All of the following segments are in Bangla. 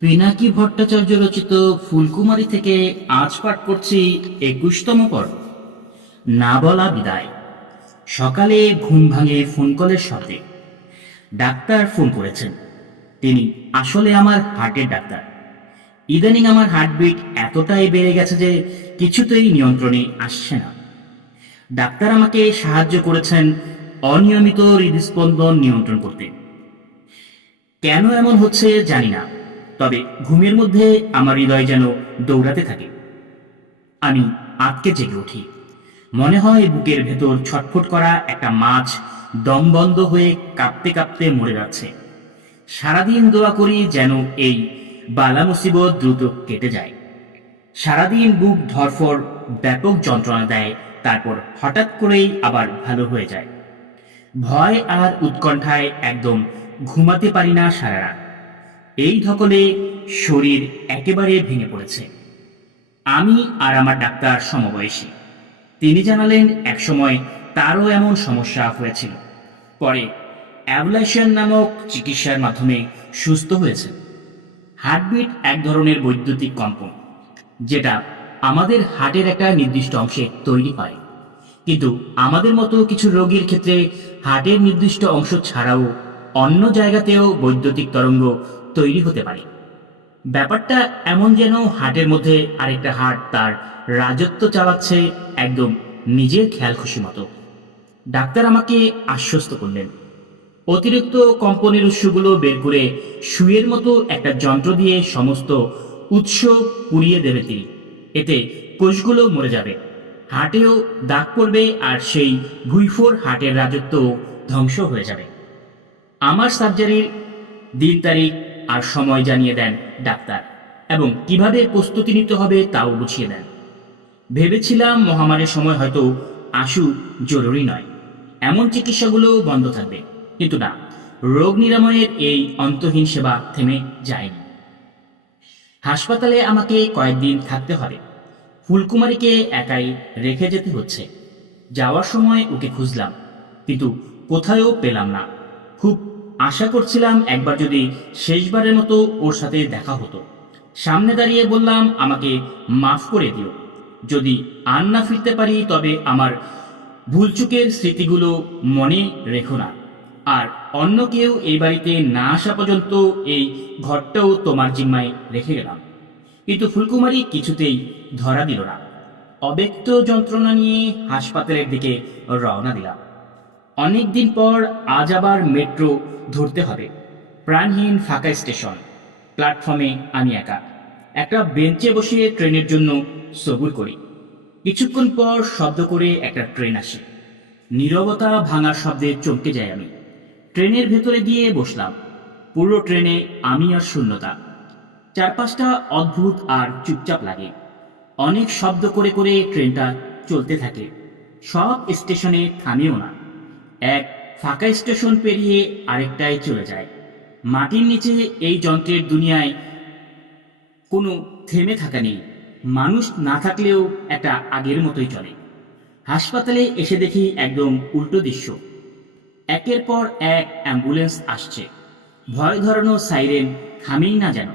পিনাকি ভট্টাচার্য রচিত ফুলকুমারী থেকে আজ পাঠ করছি একুশতম পর্ব। না বলা বিদায়। সকালে ঘুম ভাঙে ফোন কলের সাথে। ডাক্তার ফোন করেছেন। তিনি, আসলে আমার হার্টের ডাক্তার। ইদানিং আমার হার্টবিট এতটাই বেড়ে গেছে যে কিছুতেই নিয়ন্ত্রণে আসছে না। ডাক্তার আমাকে সাহায্য করেছেন অনিয়মিত হৃদস্পন্দন নিয়ন্ত্রণ করতে। কেন এমন হচ্ছে জানি না। তবে ঘুমের মধ্যে আমার হৃদয় যেন দৌড়াতে থাকে। আমি আটকে জেগে উঠি। মনে হয় বুকের ভেতর ছটফট করা একটা মাছ দম বন্ধ হয়ে কাঁপতে কাঁপতে মরে যাচ্ছে। সারাদিন দোয়া করি যেন এই বালা মুসিবত দ্রুত কেটে যায়। সারাদিন বুক ধরফর ব্যাপক যন্ত্রণা দেয়, তারপর হঠাৎ করেই আবার ভালো হয়ে যায়। ভয় আর উৎকণ্ঠায় একদম ঘুমাতে পারি না সারা রাত এই ধকলে শরীর একেবারে ভেঙে পড়েছে। আমি আর আমার ডাক্তার সমবয়সী। তিনি জানালেন, একসময় তারও এমন সমস্যা হয়েছিল। পরে অ্যাবলেশন নামক চিকিৎসার মাধ্যমে সুস্থ হয়েছে হার্টবিট এক ধরনের বৈদ্যুতিক কম্পন, যেটা আমাদের হার্টের একটা নির্দিষ্ট অংশে তৈরি হয়। কিন্তু আমাদের মতো কিছু রোগীর ক্ষেত্রে হার্টের নির্দিষ্ট অংশ ছাড়াও অন্য জায়গাতেও বৈদ্যুতিক তরঙ্গ তৈরি হতে পারে। ব্যাপারটা এমন যেন হাটের মধ্যে আরেকটা হাট তার রাজত্ব চালাচ্ছে একদম নিজের খেয়াল খুশি মতো। ডাক্তার আমাকে আশ্বস্ত করলেন। অতিরিক্ত কম্পনের উৎসগুলো বের করে সুয়ের মতো একটা যন্ত্র দিয়ে সমস্ত উৎস পুড়িয়ে দেবে তিনি। এতে কোষগুলো মরে যাবে। হাটেও দাগ পড়বে আর সেই ভুইফোর হাটের রাজত্ব ধ্বংস হয়ে যাবে। আমার সার্জারির দিন তারিখ আর সময় জানিয়ে দেন ডাক্তার এবং কীভাবে প্রস্তুতি নিতে হবে তাও বুঝিয়ে দেন। ভেবেছিলাম মহামারীর সময় হয়তো আশু জরুরি নয়। এমন চিকিৎসাগুলো বন্ধ থাকবে। কিন্তু না, রোগ নিরাময়ের এই অন্তহীন সেবা থেমে যায়নি। হাসপাতালে আমাকে কয়েকদিন থাকতে হবে। ফুলকুমারীকে একাই রেখে যেতে হচ্ছে। যাওয়ার সময় ওকে খুঁজলাম, কিন্তু কোথায়ও পেলাম না। খুব আশা করছিলাম একবার যদি শেষবারের মতো ওর সাথে দেখা হতো। সামনে দাঁড়িয়ে বললাম, আমাকে মাফ করে দিও। যদি আর না ফিরতে পারি, তবে আমার ভুলচুকের স্মৃতিগুলো মনে রেখো না। আর অন্য কেউ এই বাড়িতে না আসা পর্যন্ত এই ঘরটাও তোমার জিম্মায় রেখে গেলাম। কিন্তু ফুলকুমারী কিছুতেই ধরা দিল না। অব্যক্ত যন্ত্রণা নিয়ে হাসপাতালের দিকে রওনা দিলাম। অনেকদিন পর আজ আবার মেট্রো ধরতে হবে। প্রাণহীন ফাঁকা স্টেশন। প্ল্যাটফর্মে আমি একা। একটা বেঞ্চে বসে ট্রেনের জন্য সবুর করি। কিছুক্ষণ পর শব্দ করে একটা ট্রেন আসে। নীরবতা ভাঙার শব্দে চমকে যাই আমি। ট্রেনের ভেতরে গিয়ে বসলাম। পুরো ট্রেনে আমি আর শূন্যতা। চারপাশটা অদ্ভুত আর চুপচাপ লাগে। অনেক শব্দ করে করে ট্রেনটা চলতে থাকে। সব স্টেশনে থামেও না। এক ফাঁকা স্টেশন পেরিয়ে আরেকটায় চলে যায়। মাটির নিচে এই যন্ত্রের দুনিয়ায় কোনো থেমে থাকা নেই। মানুষ না থাকলেও একটা আগের মতোই চলে। হাসপাতালে এসে দেখি একদম উল্টো দৃশ্য। একের পর এক অ্যাম্বুলেন্স আসছে। ভয় ধরানো সাইরেন থামেই না যেন।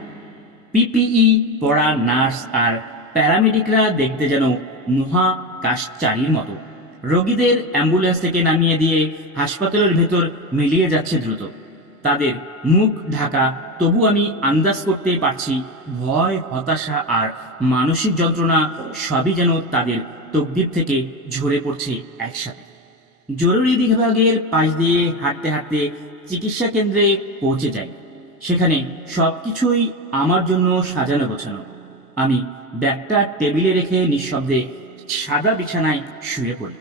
পিপিই, পড়া নার্স আর প্যারামেডিকরা দেখতে যেন মহা কাশচারীর মতো। রোগীদের অ্যাম্বুলেন্স থেকে নামিয়ে দিয়ে হাসপাতালের ভেতর মিলিয়ে যাচ্ছে দ্রুত। তাদের মুখ ঢাকা, তবু আমি আন্দাজ করতে পারছি ভয়, হতাশা আর মানসিক যন্ত্রণা সবই যেন তাদের তকদির থেকে ঝরে পড়ছে একসাথে। জরুরি বিভাগের পাশ দিয়ে হাঁটতে হাঁটতে চিকিৎসা কেন্দ্রে পৌঁছে যাই। সেখানে সবকিছুই আমার জন্য সাজানো গোছানো। আমি ব্যাগটা টেবিলে রেখে নিঃশব্দে সাদা বিছানায় শুয়ে পড়ি।